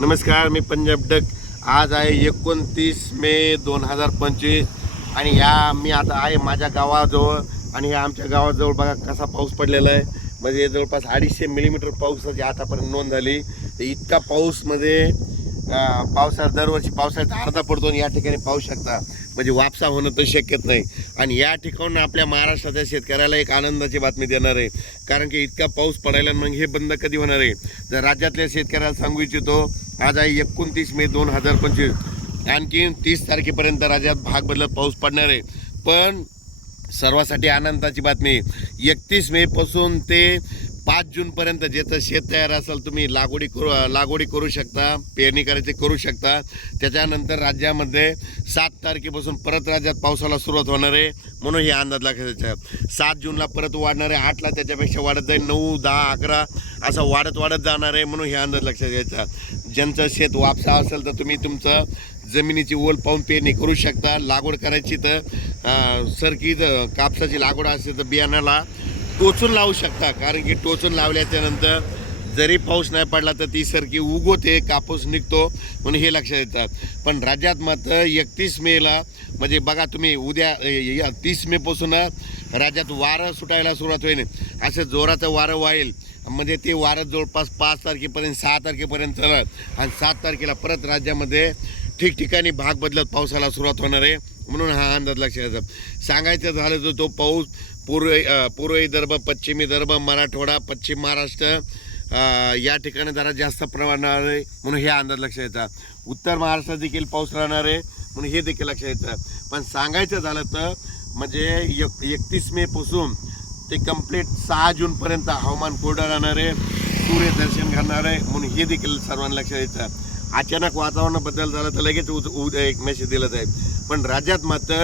नमस्कार मी पंजाब डक. आज आहे एकोणतीस मे दोन हजार पंचवीस. आणि या मी आता आहे माझ्या गावाजवळ. आणि या आमच्या गावाजवळ बघा कसा पाऊस पडलेला आहे. म्हणजे जवळपास अडीचशे मिलीमीटर पावसाची आतापर्यंत नोंद झाली. तर इतका पाऊसमध्ये अं, पावसाळ्यात दरवर्षी पावसाळ्यात अर्धा पडतो आणि या ठिकाणी पाहू शकता. म्हणजे वापसा होणं तर शक्यच नाही. आणि या ठिकाणून आपल्या महाराष्ट्राच्या शेतकऱ्याला एक आनंदाची बातमी देणार आहे. कारण की इतका पाऊस पडायला मग हे बंद कधी होणार आहे? तर राज्यातल्या शेतकऱ्याला सांगू इच्छितो आज आहे एकोणतीस मे दोन हजार पंचवीस. आणखीन तीस तारखेपर्यंत राज्यात भाग बदलत पाऊस पडणार आहे. पण सर्वासाठी आनंदाची बातमी एकतीस मेपासून ते पाच जूनपर्यंत ज्याचं शेत तयार असेल तुम्ही लागवडी करू लागवडी करू शकता पेरणी करायची करू शकता. त्याच्यानंतर राज्यामध्ये सात तारखेपासून परत राज्यात पावसाला सुरुवात होणार आहे. म्हणून हे अंदाज लागायचा सात जूनला परत वाढणार आहे आठला त्याच्यापेक्षा वाढत जाईल नऊ दहा अकरा असं वाढत वाढत जाणार आहे. म्हणून हे अंदाज लक्षात घ्यायचा ज्यांचं शेत वापसा असेल तर तुम्ही तुमचं जमिनीची ओल पाहून पेरणी करू शकता. लागवड करायची तर सरकी जर कापसाची लागवड असेल तर बियाणाला टोचून लावू शकता. कारण की टोचून लावल्याच्या नंतर जरी पाऊस नाही पडला तर ती सरकी उगवते कापूस निघतो म्हणून हे लक्षात येतात पण राज्यात मात्र एकतीस मेला म्हणजे बघा तुम्ही उद्या तीस मेपासून राज्यात वारं सुटायला सुरुवात होईल. असं जोराचं वारं वाईल म्हणजे ते वारं जवळपास पाच तारखेपर्यंत सहा तारखेपर्यंत चालत आणि सात तारखेला परत राज्यामध्ये ठिकठिकाणी भाग बदलत पावसाला सुरुवात होणार आहे. म्हणून हा अंदाज लक्षात येतो सांगायचं झालं तर तो पाऊस पूर्व पूर्वी पूर्व विदर्भ पश्चिम विदर्भ मराठवाडा पश्चिम महाराष्ट्र या ठिकाणी जरा जास्त प्रमाणात आहे म्हणून हे अंदाज लक्षात येतात उत्तर महाराष्ट्रात देखील पाऊस राहणार आहे म्हणून हे देखील लक्षात येतं पण सांगायचं झालं तर म्हणजे एक एकतीस मेपासून ते कंप्लीट सहा जूनपर्यंत हवामान कोरडं राहणार आहे सूर्यदर्शन घडणार आहे म्हणून हे देखील सर्वांना लक्षात येतं अचानक वातावरण बदल झाला तर लगेच उद- उद्या एक मेसेज दिला जाईल. पण राज्यात मात्र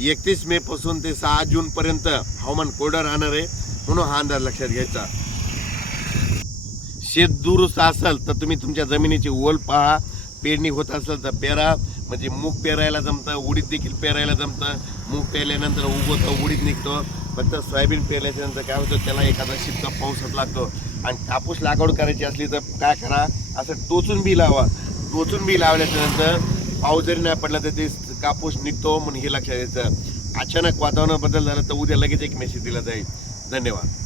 एकतीस मे पासून ते सहा जून पर्यंत हवामान कोरडं राहणार आहे म्हणून हा अंदाज लक्षात घ्यायचा. शेत दुरुस्त असेल तर तुम्ही तुमच्या जमिनीची ओल पहा पेरणी होत असेल तर पेरा म्हणजे मूग पेरायला जमतं उडीद देखील पेरायला जमतं. मूग पेरल्यानंतर उगवतं उडीद निघतो. फक्त सोयाबीन पेरल्याच्यानंतर काय होतं त्याला एखादा शिपका पाऊसच लागतो. आणि कापूस लागवड करायची असली तर काय करा असं टोचून बी लावा. टोचून बी लावल्याच्यानंतर पाऊस जरी नाही पडला तर ते कापूस निघतो म्हणून हे लक्षात यायचं अचानक वातावरण बदल झालं तर उद्या लगेच एक मेसेज दिला जाईल. धन्यवाद.